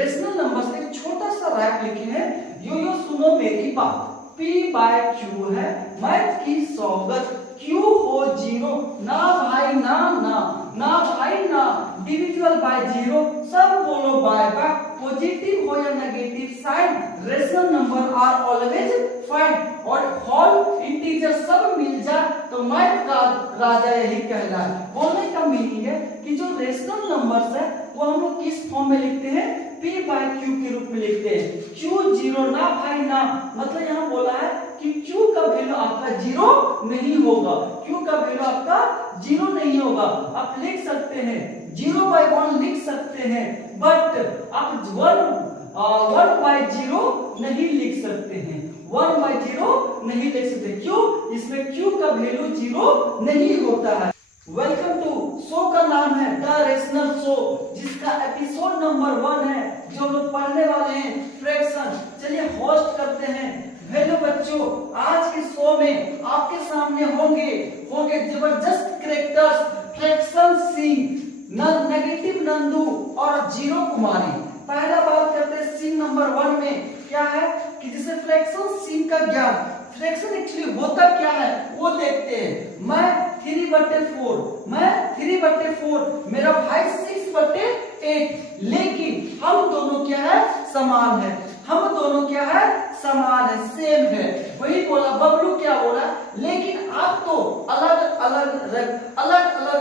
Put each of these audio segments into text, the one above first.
Rational number से एक छोटा सा रैप लिखे हैं, यो सुनो मेरी बात। P बाय Q है मैथ की सौगत, Q हो जीरो ना भाई ना ना ना भाई ना, डिविजिबल बाय जीरो सब बोलो बाय बाय, पॉजिटिव हो या negative sign rational number are always find, और होल इंटीजर सब मिल जाए तो मैथ का राजा यही कहलाए। बोलने का मीनिंग है कि जो रेशनल नंबर्स है वो हम लोग किस फॉर्म में लिखते हैं, P बाय Q के रूप में लिखते हैं। Q जीरो ना भाई ना, मतलब यहाँ बोला है कि Q का वैल्यू आपका जीरो नहीं होगा, Q का वैल्यू आपका जीरो नहीं होगा। आप लिख सकते हैं 0/1 लिख सकते हैं, बट आप 1/0 नहीं लिख सकते हैं, 1/0 नहीं लिख सकते। क्यों? इसमें Q का वैल्यू जीरो नहीं होता है। वेलकम टू शो का नाम है द रेशनल शो, जिसका एपिसोड नंबर 1 है, जो लोग पढ़ने वाले हैं फ्रैक्शन। चलिए होस्ट करते हैं। हेलो बच्चों, आज के शो में आपके सामने होंगे जबरदस्त characters fraction Singh, negative Nandu और जीरो कुमारी। पहला बात करते हैं सीन नंबर 1 में क्या है कि जिसे फ्रैक्शन सिंह का ज्ञान, फ्रैक्शन एक्चुअली होता क्या है वो देखते हैं। मैं 3/4, मैं 3/4, मेरा भाई 6/8, लेकिन हम दोनों क्या है, समान है। हम दोनों क्या है, समान है, सेम है। वही बोला बबलू, क्या बोला, लेकिन आप तो अलग अलग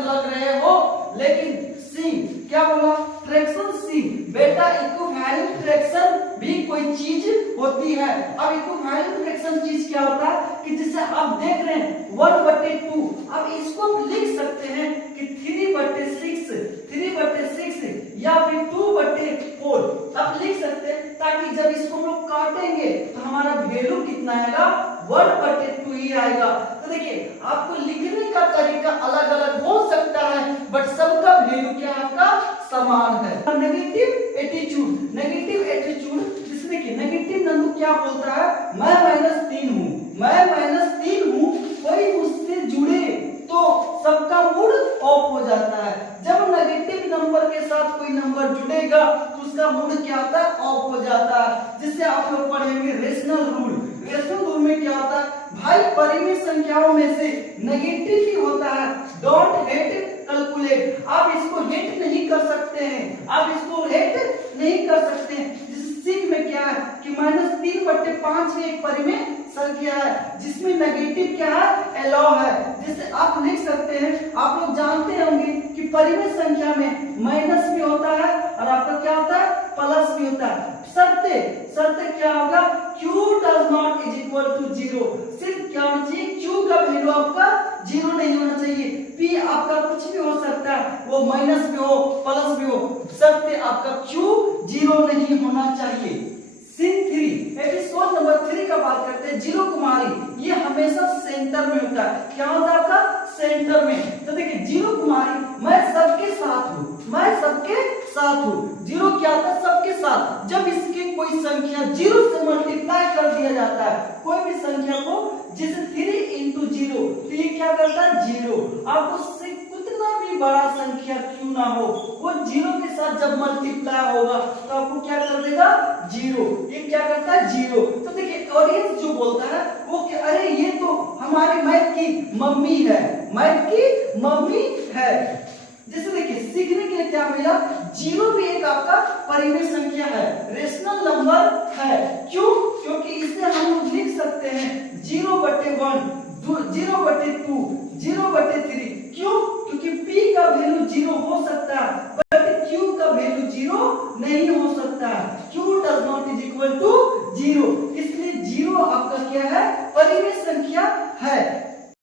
लग रहे हो। लेकिन सिंह क्या बोला, फ्रैक्शन सिंह बेटा इक्विवेलेंट फ्रैक्शन भी कोई चीज होती है। अब इक्विवेलेंट फ्रैक्शन चीज क्या होता है कि जिसे आप देख रहे हैं 1/2, अब इसको लिख सकते हैं कि 3/6 या फिर 2/4 अब लिख सकते हैं, ताकि जब इसको हम लोग काटेंगे तो हमारा वैल्यू कितना आएगा, 1/2 ही आएगा। तो देखिए आपको लिखने का तरीका अलग अलग हो सकता है, बट सबका वैल्यू क्या आपका समान है। नेगेटिव एटीट्यूड जिसमें कि नेगेटिव नंदू क्या बोलता है, मैं -3 हूँ, मैं -3 हूँ, कोई मुझसे जुड़े तो सबका मूड ऑफ हो जाता है। जब नेगेटिव नंबर के साथ कोई नंबर जुड़ेगा तो उसका मूड क्या होता है, ऑफ हो जाता है। जिससे आप लोग पढ़ेंगे रेशनल रूल। रेशनल रूल में क्या होता है भाई, परिमेय संख्याओं में से नेगेटिव ही होता है। डोंट हेट कैलकुलेट, आप इसको हेट नहीं कर सकते हैं, आप इसको हेट नहीं कर सकते हैं। सिंह में क्या है कि -3/5 में एक परिमेय संख्या है, जिसमें नेगेटिव क्या है, अलाउ है। जैसे आप लिख सकते हैं, आप लोग जानते होंगे कि परिमेय संख्या में माइनस भी होता है और आपका क्या होता है, प्लस भी होता है। शर्त क्या होगा, Q does not is equal to 0, सिर्फ क्या होना चाहिए, Q का वैल्यू आपका 0 नहीं होना चाहिए। P आपका कुछ भी हो सकता है, वो माइनस भी हो प्लस भी हो, शर्त आपका Q 0 नहीं होना चाहिए। सीन 3 एपिसोड नंबर 3 का बात करते हैं, जीरो कुमारी। ये हमेशा सेंटर में होता है। क्या होता है आपका, सेंटर में। तो देखिए जीरो कुमारी, मैं सबके साथ हूँ, मैं सबके साथ हूँ। जीरो क्या होता है, सबके साथ। जब इसकी कोई संख्या 0 से मल्टीप्लाई कर दिया जाता है, कोई भी संख्या को, जैसे 3 × 0, तो ये क्या करता है, 0। आप उससे कितना भी बड़ा संख्या क्यों ना हो, वो 0 के साथ जब मल्टीप्लाई होगा तो आपको क्या कर देगा, 0। ये क्या करता है, 0। तो देखिए ऑडियंस जो बोलता है वो कि अरे ये तो हमारे मैथ की मम्मी है, मैथ की मम्मी है। जैसे देखिए सीखने के लिए क्या मिला, 0 भी एक आपका परिमेय संख्या है, रेशनल नंबर है। क्यों? क्योंकि इसे हम लोग लिख सकते हैं 0/1, 0/2, 0/3,